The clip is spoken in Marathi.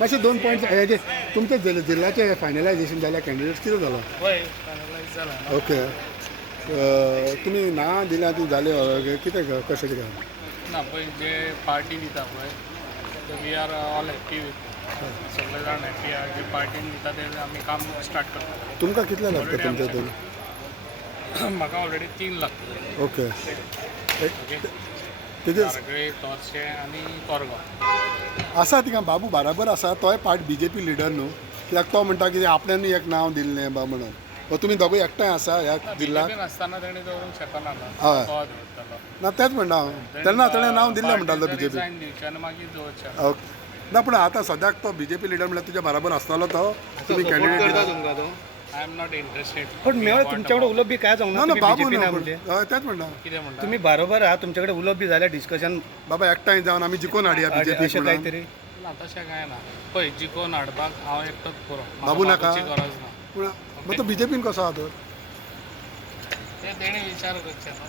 मातशे 2 पॉयंट हेजे तुमचे जिल्ल्याचे फायनलायझेशन जाल्यार कॅन्डिडेट्स कितें जालो? हय फायनलायज जाला. ओके. तुमी नांव दिल्यां ती जाले कितें कशें कितें? ना पळय जे पार्टी दिता पळय we are all happy with सगळे जाण हॅप्पी आहा जे पार्टीन दिता ते आमी काम स्टार्ट करता. तुमकां कितले लागता तुमच्या थंय? म्हाका ऑलरेडी 3 लागता. ओके. ओके तेजे सारगळे तोरशे आनी तोरगांव आसा थिंगा बाबू बाराबर आसा तोय पार्ट BJP लिडर न्हू कित्याक तो म्हणटा की आपल्यानूय एक नांव दिल्लें बा म्हणून. तुमी दोगूय एकठांय आसा ह्या जिल्ल्याक? बीजेपीन आसतना तेणी दवरूंक शकना हय. तो दवरतलो. ना तेच म्हणटा हांव तेन्ना ताणें नांव दिल्लें म्हणटालो BJP. रिजायन दिवचें आनी मागीर दवरचें. ओके. ना पूण आतां सद्याक तो BJP लिडर म्हणल्यार तुज्या बराबर आसतलो तो तुमी कॅन्डिडेट दिला? I am not interested. पण मेळ तुमच्याकडे उलोवप बी काय जावंक ना ना ना तुम्ही बाबू BJP ना न्हू म्हणजे हय तेच म्हणटा कितें म्हणटा तुम्ही बरोबर आहात तुमच्याकडे उलोवप बी जाल्यार डिस्कशन बाबा एकठांय जावन आमी जिखून हाडया BJP अशें म्हणून. काहीतरी ना तशें कांय ना पळय जिखोवन हाडपाक हांव एकटोच पुरो. बाबू नाका? बाबूची गरज ना. पूण मग तो BJPन कसो आहा तर? ते तेणी विचार करचे ना.